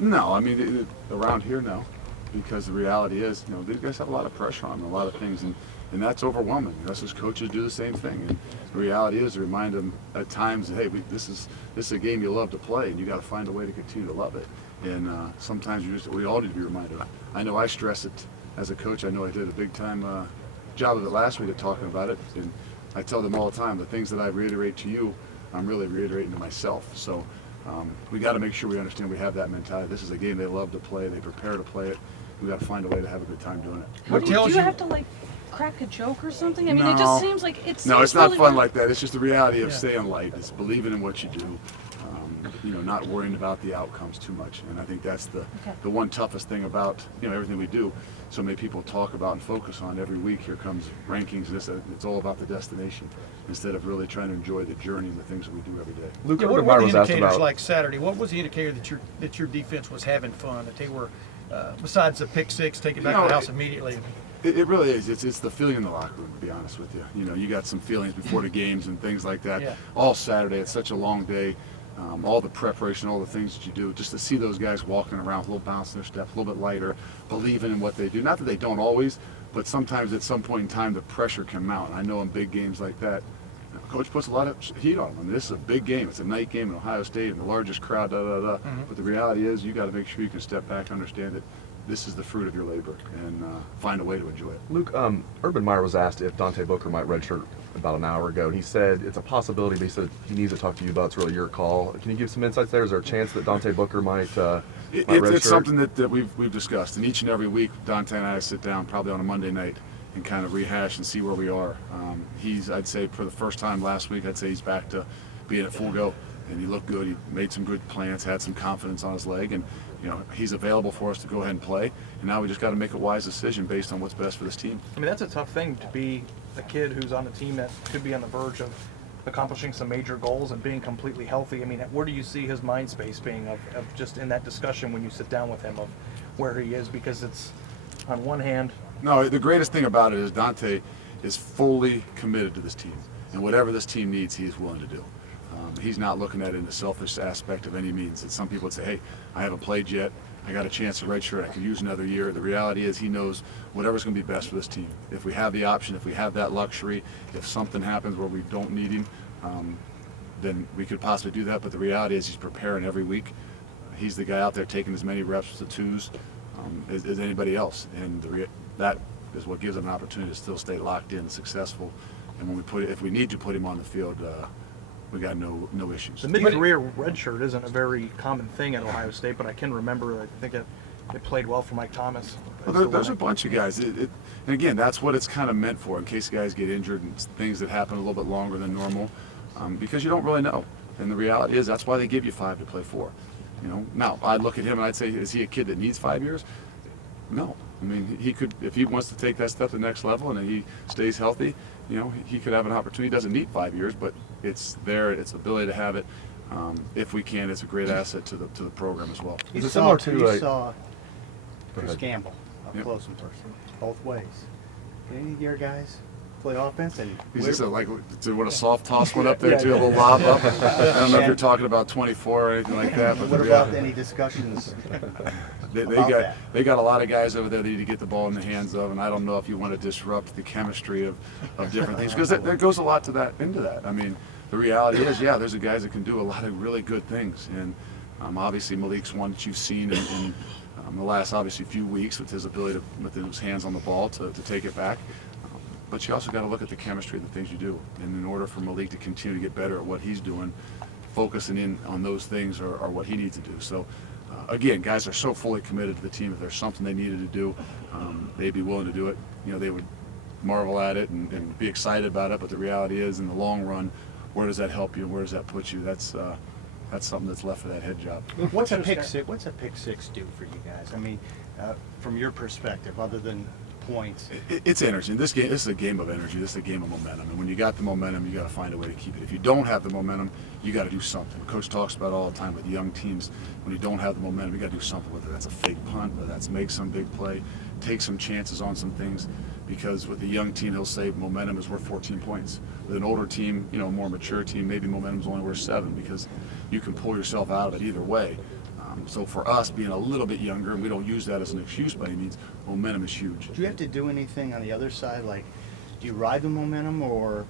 No, I mean, around here, no. Because the reality is, these guys have a lot of pressure on them, a lot of things, and that's overwhelming. Us as coaches do the same thing. And the reality is to remind them at times, hey, this is a game you love to play, and you got to find a way to continue to love it. And sometimes we all need to be reminded. I know I stress it as a coach. I know I did a big time job of it last week of talking about it, and I tell them all the time, the things that I reiterate to you, I'm really reiterating to myself. So we got to make sure we understand we have that mentality. This is a game they love to play. They prepare to play it. We got to find a way to have a good time doing it. Do you have to crack a joke or something? I mean, No. it just seems like it's not really fun like that. It's just the reality of staying light. It's believing in what you do. Not worrying about the outcomes too much. And I think that's the one toughest thing about everything we do. So many people talk about and focus on every week. Here comes rankings. It's all about the destination instead of really trying to enjoy the journey and the things that we do every day. Luke, what were the indicators like Saturday? What was the indicator that your defense was having fun? That they were, besides the pick six, take it back to the house immediately. It really is. It's the feeling in the locker room, to be honest with you. You got some feelings before the games and things like that. Yeah. All Saturday, it's such a long day. All the preparation, all the things that you do, just to see those guys walking around with a little bounce in their step, a little bit lighter, believing in what they do. Not that they don't always, but sometimes at some point in time the pressure can mount. I know in big games like that, Coach puts a lot of heat on them. I mean, this is a big game. It's a night game in Ohio State and the largest crowd, But the reality is you got to make sure you can step back, understand that this is the fruit of your labor, and find a way to enjoy it. Luke, Urban Meyer was asked if Dante Booker might redshirt about an hour ago. He said it's a possibility, but he said he needs to talk to you about. It's really your call. Can you give some insights there? Is there a chance that Dante Booker might redshirt? It's something that we've discussed, and each and every week Dante and I sit down probably on a Monday night and kind of rehash and see where we are. I'd say for the first time last week, I'd say he's back to being at full go, and he looked good. He made some good plans, had some confidence on his leg, and he's available for us to go ahead and play. And now we just got to make a wise decision based on what's best for this team. I mean, that's a tough thing to be a kid who's on a team that could be on the verge of accomplishing some major goals and being completely healthy. I mean, where do you see his mind space being of just in that discussion when you sit down with him of where he is? Because it's, on one hand... No, the greatest thing about it is Dante is fully committed to this team. And whatever this team needs, he is willing to do. He's not looking at it in a selfish aspect of any means. And some people would say, hey, I haven't played yet. I got a chance to redshirt. I could use another year. The reality is he knows whatever's going to be best for this team. If we have the option, if we have that luxury, if something happens where we don't need him, then we could possibly do that. But the reality is he's preparing every week. He's the guy out there taking as many reps to twos as anybody else. And that is what gives him an opportunity to still stay locked in, successful. And when if we need to put him on the field, we got no issues. The mid-career redshirt isn't a very common thing at Ohio State, but I can remember, I think it played well for Mike Thomas. Well, there's a bunch of guys. And again, that's what it's kind of meant for, in case guys get injured and things that happen a little bit longer than normal, because you don't really know. And the reality is that's why they give you 5 to play 4. Now, I'd look at him and I'd say, is he a kid that needs 5 years? No. I mean, he could, if he wants to take that step to the next level and he stays healthy, he could have an opportunity. He doesn't need 5 years, but it's there. It's the ability to have it. If we can, it's a great asset to the program as well. You saw Chris Gamble up close and personal, both ways. Any of your guys play offense? And he's just what a soft toss one up there too, a little lob up. I don't know if you're talking about 24 or anything like that. But what about any discussions? They got a lot of guys over there that need to get the ball in the hands of, and I don't know if you want to disrupt the chemistry of different things, because there goes a lot into that. I mean, the reality is, there's guys that can do a lot of really good things, and obviously Malik's one that you've seen in the last obviously few weeks with his ability with his hands on the ball to take it back. But you also got to look at the chemistry of the things you do, and in order for Malik to continue to get better at what he's doing, focusing in on those things are what he needs to do. So. Again, guys are so fully committed to the team. If there's something they needed to do, they'd be willing to do it. They would marvel at it and be excited about it. But the reality is, in the long run, where does that help you and where does that put you? That's something that's left for that head job. What's a pick six do for you guys? I mean, from your perspective, other than points. It's energy. This is a game of energy. This is a game of momentum. And when you got the momentum, you got to find a way to keep it. If you don't have the momentum, you got to do something. Coach talks about all the time with young teams. When you don't have the momentum, you got to do something with it. That's a fake punt, whether that's make some big play, take some chances on some things. Because with a young team, he'll say momentum is worth 14 points. With an older team, a more mature team, maybe momentum's only worth 7, because you can pull yourself out of it either way. So for us, being a little bit younger, and we don't use that as an excuse by any means, momentum is huge. Do you have to do anything on the other side? Like, do you ride the momentum or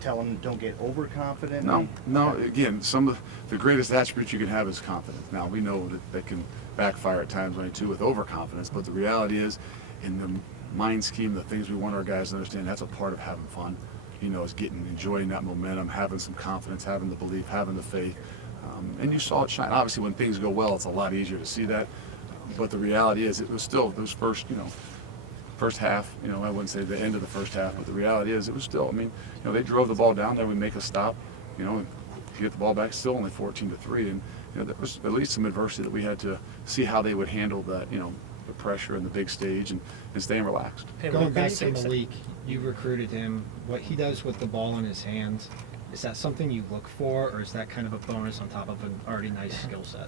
tell them don't get overconfident? No. Again, some of the greatest attributes you can have is confidence. Now, we know that can backfire at times too with overconfidence, but the reality is, in the mind scheme, the things we want our guys to understand, that's a part of having fun. Is enjoying that momentum, having some confidence, having the belief, having the faith. And you saw it shine. Obviously, when things go well, it's a lot easier to see that. But the reality is, it was still those first half. I wouldn't say the end of the first half, but the reality is, it was still. They drove the ball down there. We make a stop. To get the ball back, still only 14-3, and there was at least some adversity that we had to see how they would handle that. The pressure and the big stage, and staying relaxed. Going back to Malik, you recruited him. What he does with the ball in his hands, is that something you look for, or is that kind of a bonus on top of an already nice skill set?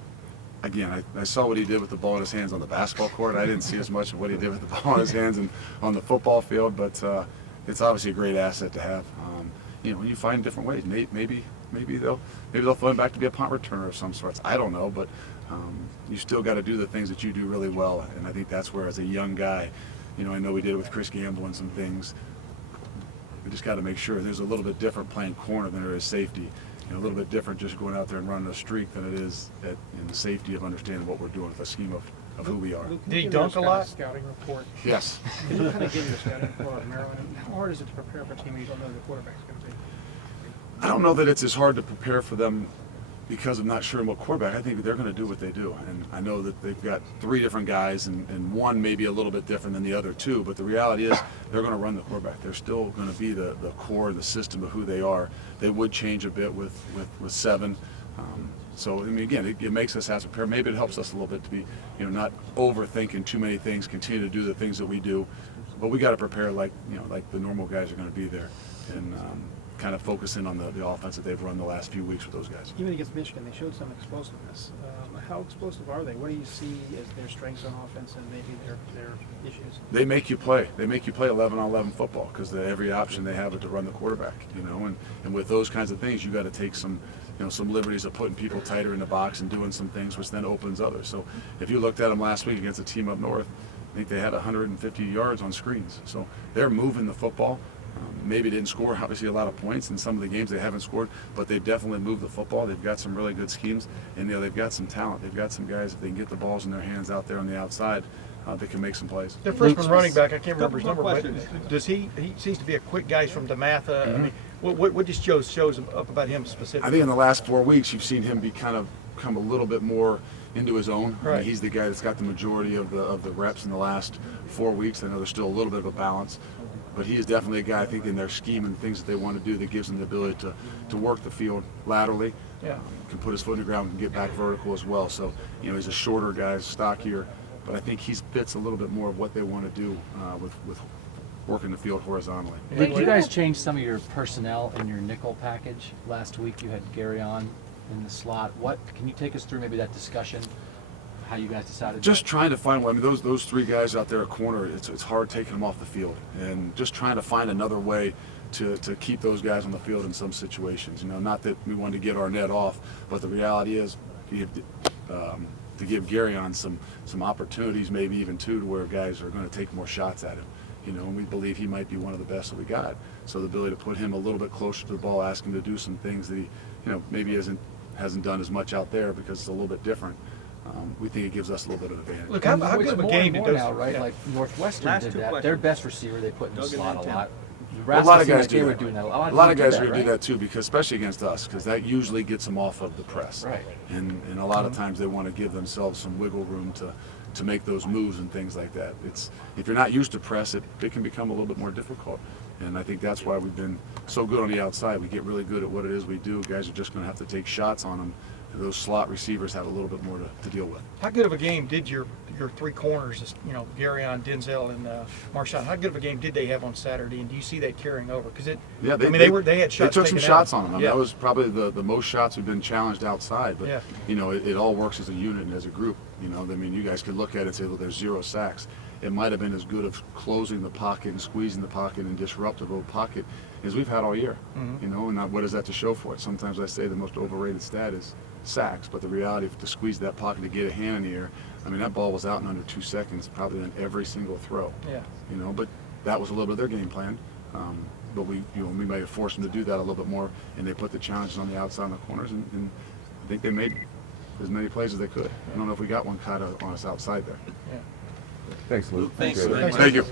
Again, I saw what he did with the ball in his hands on the basketball court. I didn't see as much of what he did with the ball in his hands and on the football field, but it's obviously a great asset to have. You find different ways. Maybe they'll throw him back to be a punt returner of some sorts. I don't know, but you still got to do the things that you do really well, and I think that's where, as a young guy, I know we did it with Chris Gamble and some things. We just got to make sure there's a little bit different playing corner than there is safety. A little bit different just going out there and running a streak than it is in the safety of understanding what we're doing with a scheme of who we are. Did he dunk a lot? Scouting report. Yes. Can you kind of give me a scouting report on Maryland? How hard is it to prepare for a team you don't know who the quarterback's going to be? I don't know that it's as hard to prepare for them because of not sure what quarterback. I think they're going to do what they do, and I know that they've got 3 different guys, and one may be a little bit different than the other 2, but the reality is they're going to run the quarterback. They're still going to be the core, the system of who they are. They would change a bit with 7. So, again, it makes us have to prepare. Maybe it helps us a little bit to be, not overthinking too many things, continue to do the things that we do, but we got to prepare like the normal guys are going to be there, and kind of focus in on the offense that they've run the last few weeks with those guys. Even against Michigan, they showed some explosiveness. How explosive are they? What do you see as their strengths on offense and maybe their issues? They make you play. They make you play 11-on-11 football because every option they have is to run the quarterback. And with those kinds of things, you got to take some liberties of putting people tighter in the box and doing some things, which then opens others. So if you looked at them last week against a team up north, I think they had 150 yards on screens. So they're moving the football. Maybe didn't score obviously a lot of points in some of the games they haven't scored, but they've definitely moved the football. They've got some really good schemes, and they've got some talent. They've got some guys, if they can get the balls in their hands out there on the outside, they can make some plays. The freshman running back, I can't remember his number, but does he seems to be a quick guy from DeMatha. Mm-hmm. What just shows up about him specifically? I think in the last 4 weeks you've seen him come a little bit more into his own. Right. He's the guy that's got the majority of the reps in the last 4 weeks. I know there's still a little bit of a balance, but he is definitely a guy, I think, in their scheme and things that they want to do that gives them the ability to work the field laterally. Yeah. Can put his foot in the ground and get back vertical as well. So, he's a shorter guy, stockier, but I think he fits a little bit more of what they want to do with working the field horizontally. Did you guys change some of your personnel in your nickel package? Last week you had Gary on in the slot. Can you take us through maybe that discussion? How you guys decided? Just trying to find one. Those 3 guys out there at corner, it's hard taking them off the field, and just trying to find another way to keep those guys on the field in some situations. Not that we wanted to get Arnett off, but the reality is to give Gary on some opportunities, maybe even 2, to where guys are going to take more shots at him. And we believe he might be one of the best that we got. So the ability to put him a little bit closer to the ball, ask him to do some things that he, maybe hasn't done as much out there because it's a little bit different. We think it gives us a little bit of advantage. Look, how good of a game did those now, right? yeah. Like Northwestern Last did 2 that. questions. Their best receiver they put in the slot a lot. Well, a lot of Nebraska guys seemed do like that. they were doing that. A lot of guys are that, going to do right? that too, because especially against us, because that usually gets them off of the press. Right. And a lot of times they want to give themselves some wiggle room to make those moves and things like that. If you're not used to press, it can become a little bit more difficult. And I think that's why we've been so good on the outside. We get really good at what it is we do. Guys are just going to have to take shots on them. Those slot receivers have a little bit more to deal with. How good of a game did your 3 corners, Garyon, Denzel, and Marshawn? How good of a game did they have on Saturday? And do you see that carrying over? Because they had shots. They took some taken shots out. on them. Yeah. That was probably the most shots we've been challenged outside. But Yeah. it all works as a unit and as a group. You guys could look at it and say, well, there's 0 sacks. It might have been as good of closing the pocket and squeezing the pocket and disruptive of the pocket as we've had all year. Mm-hmm. And what is that to show for it? Sometimes I say the most overrated stat is sacks, but the reality to squeeze that pocket to get a hand in the air, I mean, that ball was out in under 2 seconds, probably on every single throw. Yeah. You know, but that was a little bit of their game plan. But we may have forced them to do that a little bit more, and they put the challenges on the outside and the corners, and I think they made as many plays as they could. I don't know if we got one caught on us outside there. Yeah. Thanks, Luke. Thanks. Appreciate it. Thank you.